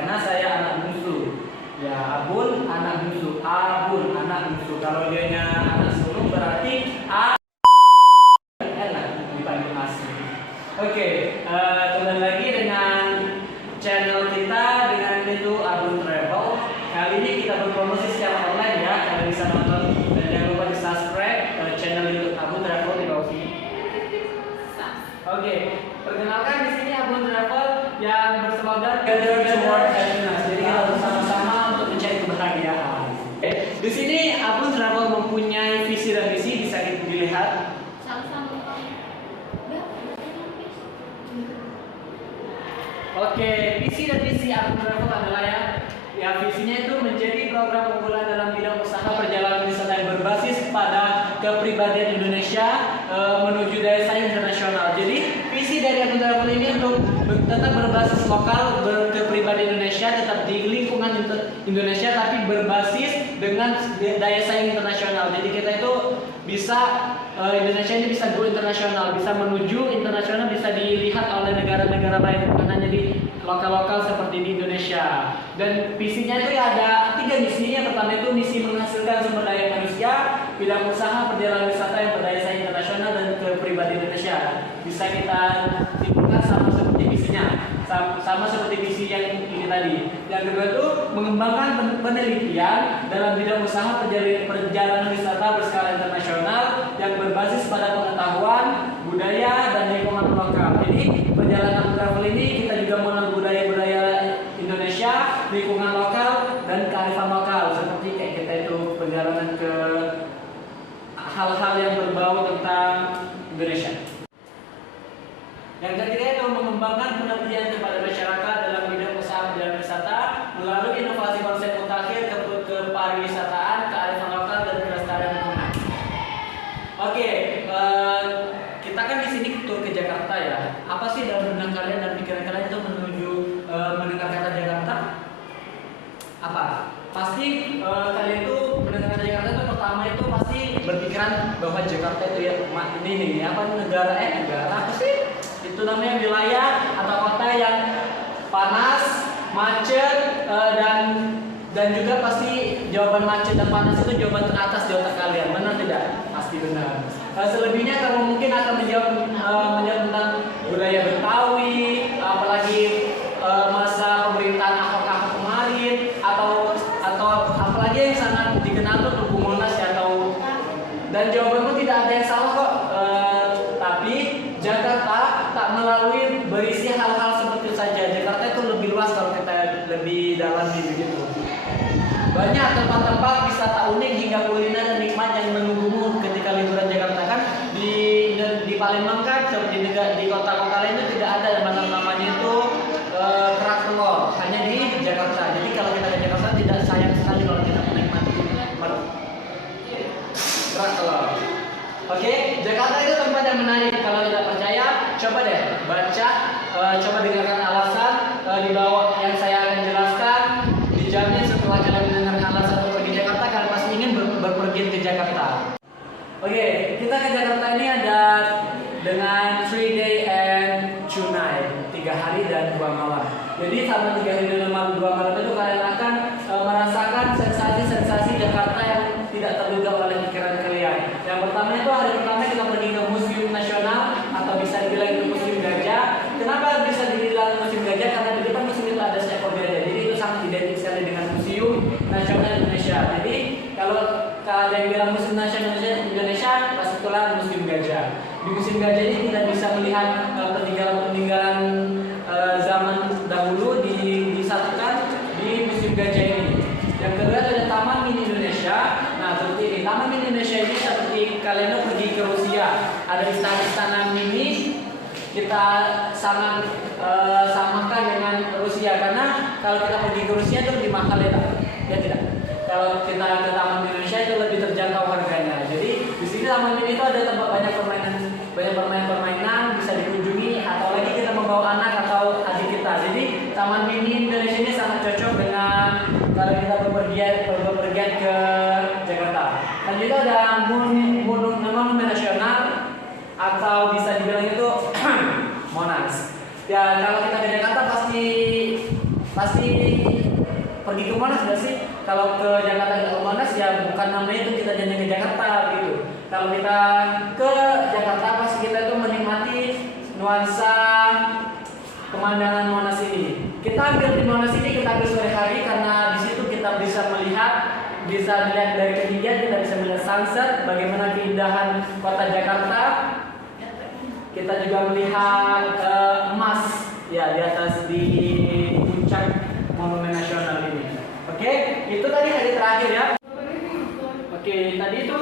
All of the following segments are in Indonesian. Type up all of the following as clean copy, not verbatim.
karena saya anak bungsu. Ya, Abun anak bungsu, Abun anak bungsu. Kalau dianya anak sulung berarti A. Enak dipanggil asli. Oke, kembali lagi dengan channel kita dengan itu Abun Travel. Kali ini kita berpromosi secara online ya. Kalian bisa nonton dan jangan lupa di subscribe channel YouTube Abun Travel di bawah sini. Oke, perkenalkan di sini Abun Travel yang berslogan Gather Toward Happiness. Jadi kita bersama-sama untuk mencari kebahagiaan. Oke, di sini Abun Travel mempunyai visi dan misi, bisa dilihat. Oke, visi dan misi Abun Travel adalah ya visinya itu menjadi program unggulan dalam bidang usaha perjalanan wisata yang berbasis pada kepribadian Indonesia menuju daya saing internasional. Jadi visi dari Abun Travel ini untuk tetap berbasis lokal, berkepribadian Indonesia, tetap di lingkungan Indonesia, tapi berbasis dengan daya saing internasional. Jadi kita itu bisa Indonesia ini bisa go internasional, bisa menuju internasional, bisa dilihat oleh negara-negara lain, bukan hanya di lokal-lokal seperti di Indonesia. Dan visinya itu ya ada 3 misi. Yang pertama itu misi menghasilkan sumber daya manusia, bidang usaha perjalanan wisata yang berdaya saing internasional, dan kepribadian Indonesia. Bisa kita simpulkan sama seperti misinya, sama seperti misi yang ini tadi. Yang kedua itu mengembangkan penelitian dalam bidang usaha perjalanan wisata berskala internasional yang berbasis pada pengetahuan, budaya, dan lingkungan lokal. Jadi perjalanan travel ini kita juga mengenal budaya-budaya Indonesia, lingkungan lokal, dan kearifan lokal. Seperti kayak kita itu perjalanan ke hal-hal yang berbau tentang Indonesia. Yang ketiga itu mengembangkan pengabdian kepada masyarakat dalam bidang usaha perjalanan wisata melalui inovasi konsep mutakhir ke pariwisataan, kearifan lokal, dan kelestarian lingkungan. Oke, kita kan di sini tur ke Jakarta ya. Apa sih dalam benak kalian dan pikiran kalian itu menuju mendengar kata Jakarta? Apa? Pasti kalian itu mendengar kata Jakarta itu pertama itu pasti berpikiran bahwa Jakarta itu ya ini nih apa negara apa sih? Itu namanya wilayah atau kota yang panas, macet, dan juga pasti jawaban macet dan panas itu jawaban teratas di otak kalian. Benar tidak? Pasti benar. Selebihnya kamu mungkin akan menjawab tentang budaya Betawi, apalagi masa pemerintahan Ahok kemarin, atau apalagi yang sangat dikenal tuh Tugu Monas ya, dan jawabanmu tidak ada yang salah kok. Tapi Jakarta tak melalui berisi hal-hal seperti itu saja. Jakarta itu lebih luas kalau kita lebih dalami begitu. Banyak tempat-tempat wisata unik hingga kuliner dan nikmat yang menunggumu ketika liburan Jakarta. Kan di Palembang kan seperti di kota-kota lain itu tidak ada namanya itu kerak telur, hanya di Jakarta. Jadi kalau kita ke Jakarta tidak sayang sekali kalau kita menikmati kerak telur. Oke, Jakarta itu tempat yang menarik. Kalau tidak percaya, coba deh baca, coba dengarkan alasan di bawah yang saya akan jelaskan. Dijamin setelah kalian mendengarkan alasan untuk pergi Jakarta, kalian pasti ingin berpergian ke Jakarta. Oke, kita ke Jakarta ini ada dengan 3 day and 2 night, 3 hari dan 2 malam. Jadi selama 3 hari dan 2 malam itu kalian akan merasakan sensasi-sensasi Jakarta yang tidak terduga oleh pikiran kalian. Yang pertama itu hari pertama kita pergi ke Museum Nasional, atau bisa dibilang itu Museum Gajah. Kenapa bisa dibilang Museum Gajah? Karena di depan museum itu ada seekor gajah. Jadi itu sangat identik sekali dengan Museum Nasional Indonesia. Jadi kalau ada yang bilang Museum Nasional Indonesia, pasti itulah Museum Gajah. Di Museum Gajah ini kita bisa melihat peninggalan-peninggalan zaman dahulu disatukan di Museum Gajah ini. Yang kedua ada Taman Mini Indonesia. Nah seperti ini, Taman Mini Indonesia ini seperti kalian pergi ke Rusia, ada istana-istana mini. Kita sangat samakan dengan Rusia, karena kalau kita pergi ke Rusia itu lebih mahal ya tidak? Kalau kita ke Taman Mini Indonesia itu lebih terjangkau harganya. Jadi di sini Taman Mini itu ada tempat banyak permainan bisa dikunjungi, atau lagi kita membawa anak atau adik kita. Jadi Taman Mini Indonesia ini sangat cocok dengan kalau kita bepergian ke Jakarta. Dan juga ada monumen nasional, atau bisa dibilang itu Monas. Ya kalau kita ke Jakarta pasti pergi ke Monas nggak sih? Kalau ke Jakarta nggak ke Monas ya bukan namanya itu kita jalan ke Jakarta gitu. Kalau kita ke Jakarta pasti kita itu menikmati nuansa pemandangan Monas ini. Kita ambil di Monas ini, kita ambil sore hari karena di situ kita bisa melihat dari ketinggian, kita bisa melihat sunset, bagaimana keindahan kota Jakarta. Kita juga melihat emas ya di atas di puncak Monumen Nasional ini. Oke, itu tadi hari terakhir ya. Oke, tadi itu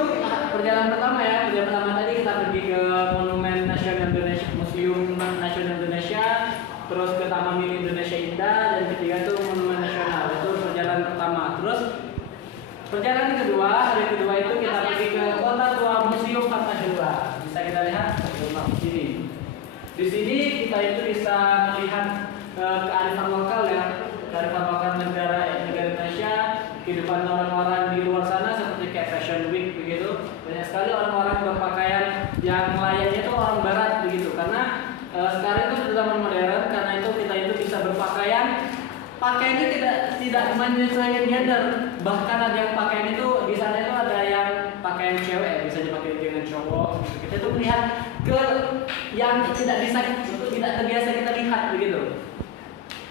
perjalanan pertama ya. Perjalanan pertama tadi kita pergi ke Monumen Nasional Indonesia, Museum Nasional Indonesia, terus ke Taman Mini Indonesia Indah, dan ketiga itu Monumen Nasional. Itu perjalanan pertama. Terus perjalanan kedua, hari kedua itu kita pergi ke Kota Tua Museum Fathahillah. Bisa kita lihat di sini. Di sini kita itu bisa melihat kearifan lokal ya, kearifan lokal negara Indonesia, kehidupan orang-orang di luar sana seperti kayak Fashion Week begitu. Banyak sekali orang-orang berpakaian yang layaknya itu orang barat begitu. Karena sekarang itu sudah zaman modern, karena itu kita itu bisa berpakaian. Pakaian itu tidak menyesuaikan gender. Bahkan ada yang pakaian itu di sana itu ada yang pakaian cewek bisa dipakai dengan cowok. Kita itu melihat ke yang tidak terbiasa kita lihat begitu.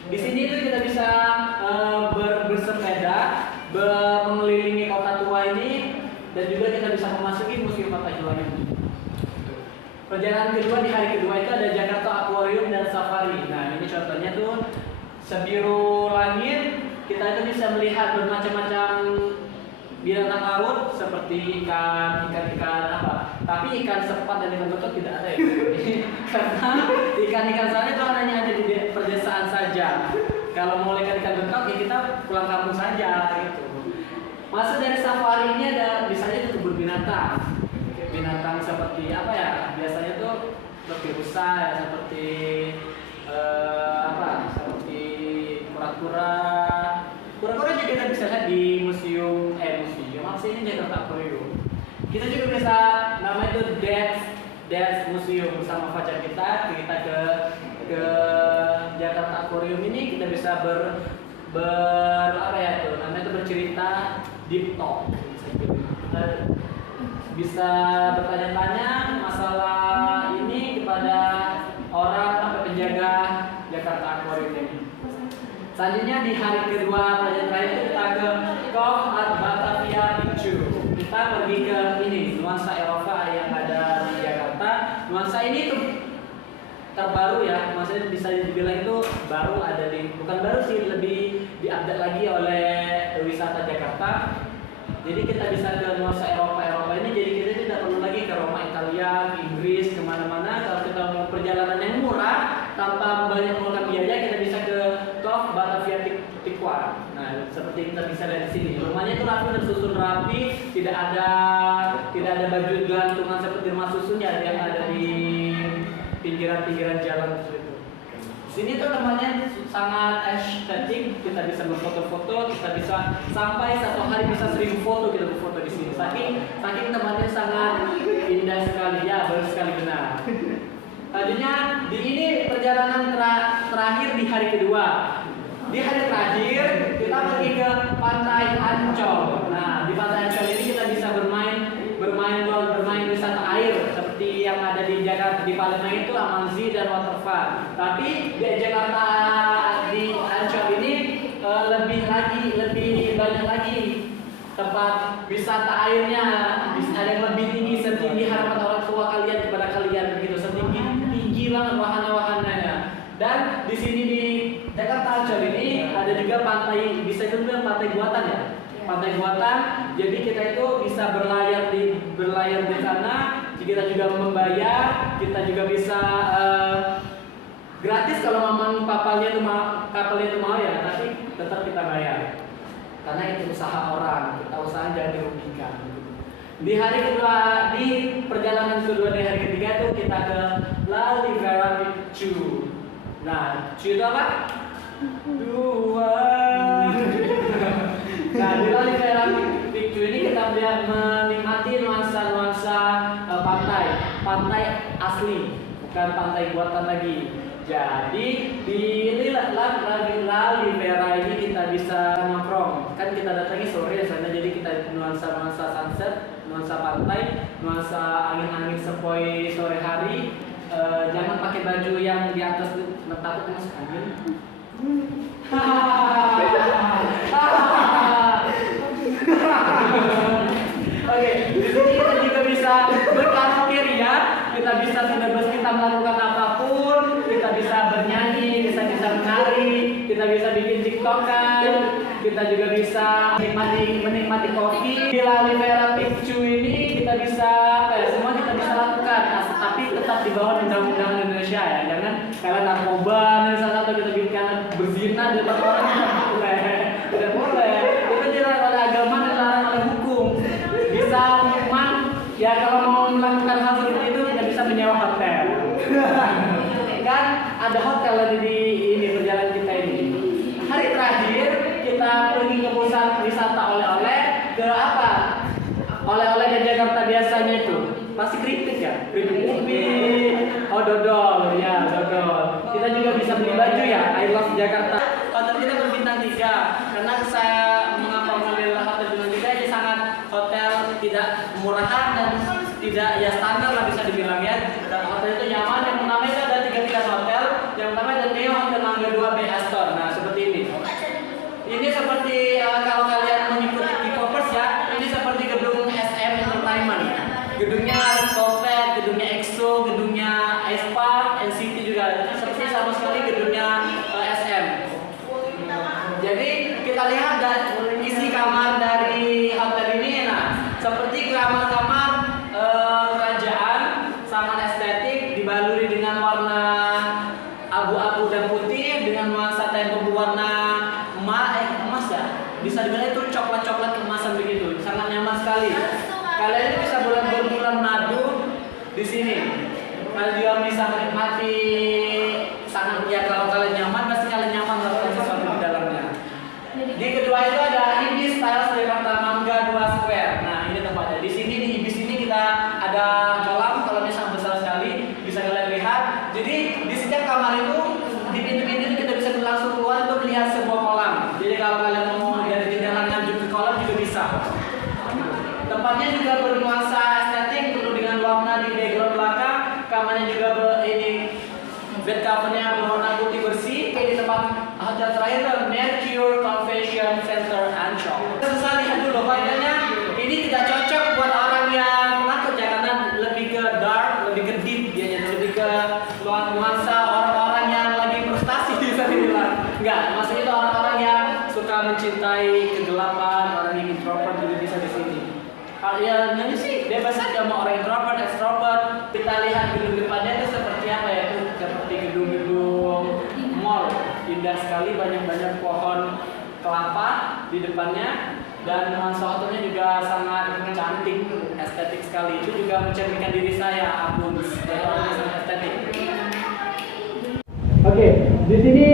Di sini itu kita bisa bersepeda, mengelilingi kota tua ini, dan juga kita bisa memasuki Museum Fathahillah ini. Perjalanan kedua di hari kedua itu ada Jakarta Aquarium dan Safari. Nah ini contohnya tuh sebiru langit, kita itu bisa melihat bermacam-macam binatang laut seperti ikan apa. Tapi ikan sepat dan ikan betot tidak ada ya. Karena ikan-ikan sana itu hanya ada di pedesaan saja. Kalau mau lihat ikan betot ya kita pulang kampung saja gitu. Masuk dari safari ini ada misalnya itu kebun binatang. Binatang seperti apa ya? Biasanya tuh lebih besar ya, seperti seperti kura-kura. Kura-kura juga kita bisa lihat di museum maksudnya Jakarta Aquarium. Kita juga bisa namanya itu Dance Museum bersama pacar kita ke Jakarta Aquarium ini kita bisa namanya itu bercerita deep talk. Kita bisa bertanya-tanya masalah ini kepada orang penjaga Jakarta Aquarium ini. Selanjutnya di hari kedua pelajaran terakhir itu kita ke Cove at Batavia Picchu. Kita pergi ke ini nuansa Eropa yang ada di Jakarta. Nuansa ini tuh terbaru ya, maksudnya bisa dibilang itu baru ada bukan baru sih, lebih diupdate lagi oleh wisata Jakarta. Jadi kita bisa ke nuansa Eropa ini, jadi kita tidak perlu lagi ke Roma, Italia, ke Inggris, kemana-mana. Kalau kita mau perjalanan yang murah tanpa banyak mengeluarkan biaya, kita bisa ke Cove Batavia Picchu. Nah, seperti kita bisa lihat di sini, rumahnya itu rapi dan susun rapi, tidak ada baju gantungan seperti rumah susun yang ada di pinggiran-pinggiran jalan seperti itu. Sini tuh tempatnya sangat estetik, kita bisa berfoto-foto, kita bisa sampai satu hari bisa 1000 foto kita berfoto di sini. Saking tempatnya sangat indah sekali ya, baru sekali benar. Selanjutnya di ini perjalanan terakhir di hari kedua. Di hari terakhir kita pergi ke Pantai Ancol. Nah di Pantai Ancol ini kita bisa bermain wisata air seperti yang ada di Jakarta, di Palembang itu Amanzi dan Waterfall. Tapi di Jakarta di Ancol ini lebih banyak lagi tempat wisata airnya, ada yang lebih tinggi, setinggi harapan orang tua kalian kepada kalian begitu, setinggi banget wahana-wahananya. Dan di sini di Jakarta Ancol ini ada juga pantai, bisa itu bilang pantai buatan ya. Pantai buatan, jadi kita itu bisa berlayar di sana. Kita juga membayar, kita juga bisa gratis kalau memang kapalnya itu mau ya, tapi tetap kita bayar. Karena itu usaha orang, kita usaha jangan dirugikan. Di hari kedua, di perjalanan kedua di hari ketiga itu kita ke La Ribera Picchu. Nah, Picchu itu apa? Nah, di La Ribera Picchu ini kita menikmati nuansa pantai asli, bukan pantai buatan lagi. Jadi di La Ribera ini kita bisa nongkrong. Kan kita datangi sore sana, jadi kita nuansa sunset, nuansa pantai, nuansa angin-angin sepoi sore hari. Jangan pakai baju yang di atas takut masuk angin. Oke, di sini kita juga bisa berkaraoke ria, kita bisa bebas kita melakukan apapun, kita bisa bernyanyi, kita bisa menari, kita bisa bikin tiktokan, kita juga bisa menikmati kopi. Di La Ribera Picchu ini kita bisa semua kita bisa lakukan, tapi tetap di bawah undang-undang Indonesia ya. Jangan kalian narkoba misalnya atau kita bikin kalian berzina di depan orang, tidak boleh. Itu dilarang oleh agama dan dilarang oleh hukum. Bisa hukuman ya kalau mau melakukan hal seperti itu tidak bisa menyewa hotel. Kan ada hotel di ini perjalanan kita ini. Hari terakhir kita pergi ke pusat wisata oleh-oleh ke apa? Oleh-oleh di Jakarta biasanya itu pasti keripik ya, keripik ubi, oh dodol, ya dodol. Kita juga bisa beli baju ya, I love Jakarta. Hotel kita berbintang 3 karena saya mengapa memilih hotel bintang 3 ini sangat hotel tidak murahan dan tidak ya standar lah bisa dibilang ya. Dan hotel itu nyaman. Yang pertama itu ada 3 tiga hotel. Yang pertama ada Neo Hotel Mangga 2 B Astor. Nah seperti ini. Ini seperti kalau kalian mengikuti K-popers ya, ini seperti gedung SM Entertainment. Gedungnya Covet, gedungnya EXO, gedungnya Ice Park, NCT juga seperti sama sekali gedungnya SM. Jadi kita lihat isi kamar dari hotel ini, nah seperti kamar-kamar kerajaan, sangat estetik, dibaluri dengan warna abu-abu dan putih dengan nuansa tempo berwarna emas ya. Bisa dibilang itu coklat-coklat kemasan begitu, sangat nyaman sekali. Kalian ini bisa bulan-bulan madu di sini. Kalian juga bisa menikmati sangat ya, kalau kalian nyaman pasti kalian nyaman melakukan sesuatu di dalamnya. Di kedua itu ada Ibis Styles Jakarta Mangga 2 Square. Nah ini tempatnya. Di sini di Ibis ini kita ada kolam, kolamnya sangat besar sekali, bisa kalian lihat. Jadi di setiap kamar itu di pintu-pintu kita bisa langsung keluar untuk melihat sebuah kolam. Jadi kalau kalian mau dari jendela lanjut ke kolam juga bisa. Tempatnya juga bernuansa estetik, penuh dengan warna di background belakang. Kamarnya juga ini bed covernya berwarna putih bersih. Di tempat hotel terakhir Mercure Convention Center Ancol. Kita bisa lihat dulu faedahnya. Ini tidak cocok buat orang yang penakut ya, karena lebih ke dark, lebih ke deep dianya, lebih ke nuansa orang-orang yang lagi frustasi bisa dibilang. Enggak, maksudnya itu orang-orang yang suka mencintai kegelapan, orang yang introvert juga bisa di sini. Ya nyanyi sih bebas saja mau orang introvert, extrovert. Kita lihat gedung depannya itu seperti apa ya, itu seperti gedung-gedung mall, indah sekali, banyak-banyak pohon kelapa di depannya dan nuansa hotelnya juga sangat cantik, estetik sekali. Itu juga mencerminkan diri saya, Abun, dan orang yang estetik. Oke, di sini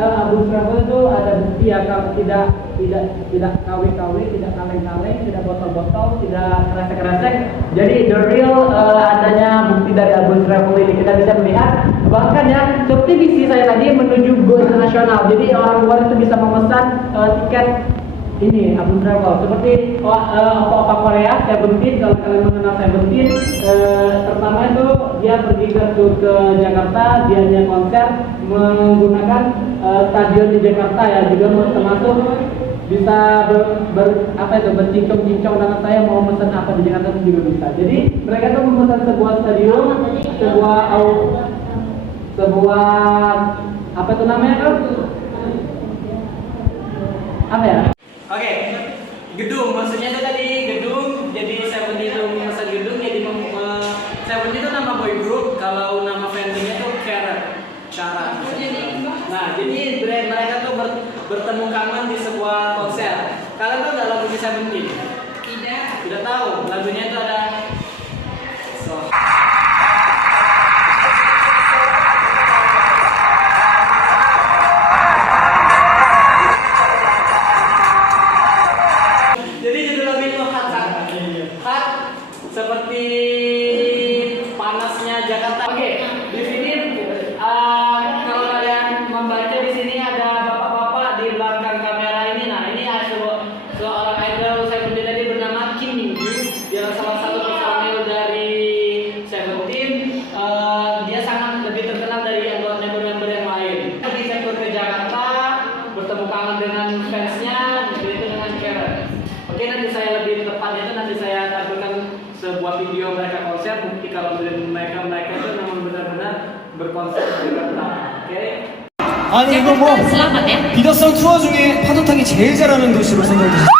Abun Travel itu ada bukti ya, kalau tidak KW-KW, tidak kaleng-kaleng, tidak botol-botol, tidak kresek-kresek. Jadi the real adanya bukti dari Abun Travel ini kita bisa melihat. Bahkan ya, seperti visi saya tadi menuju go internasional. Jadi orang luar itu bisa memesan tiket ini Abun Travel. Seperti opa-opa Korea, Seventeen, kalau kalian mengenal Seventeen, pertama itu dia pergi ke Jakarta, dia konser menggunakan stadion di Jakarta ya, juga termasuk bisa bercincong-cincong dengan saya mau pesan apa di Jakarta itu juga bisa. Jadi mereka tuh memesan sebuah stadion, sebuah apa itu namanya tuh? Apa ya? Oke, gedung, maksudnya itu tadi gedung, jadi Seventeen itu memesan gedung, jadi Seventeen itu nama boy group, kalau nama fanbandnya itu Cara. Nah, jadi mereka tuh bertemu kangen di sebuah konser. Kalian tahu nggak lagu di Seventeen? Tidak tahu, lagunya itu ada seperti panasnya Jakarta. Oke, di sini sebuah video mereka konser, bukti kalau mereka itu memang benar-benar berkonser bergerak. Oke? 아니 이거 뭐 Selamat ya. 비더성 투어 중에 파도 타기 제일 잘하는 도시로 선정됐어요.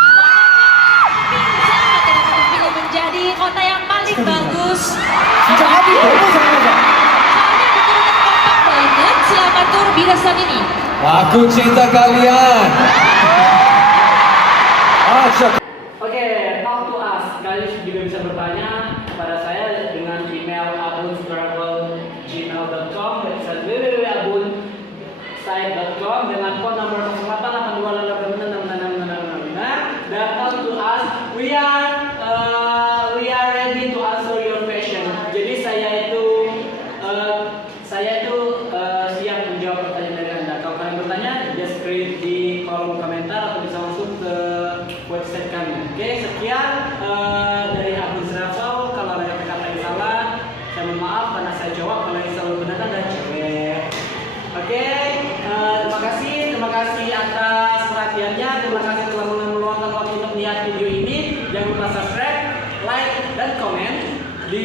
Selamat ya terpilih menjadi kota yang paling bagus. 진짜 합이 너무 잘하다. Soalnya betul-betul kompak banget selama tur Bidasang ini. Aku cinta kalian. 진짜. Oke, talk to us. Kalian juga bisa bertanya kepada saya dengan email abuntravel@gmail.com, website www.abunsite.com dengan phone number 0882666666. Dan talk to us. We are ready to answer your question. Jadi saya itu siap menjawab pertanyaan dari Anda. Kalau kalian bertanya, just create di kolom komentar atau bisa masuk ke website kami. Oke, sekian dari Abun Travel. Kalau ada kata-kata yang salah, saya mohon maaf karena saya jawab. Kalau yang selalu benar dan cewek. Oke, terima kasih atas perhatiannya. Terima kasih telah meluangkan waktu untuk melihat video ini. Jangan lupa subscribe, like, dan komen di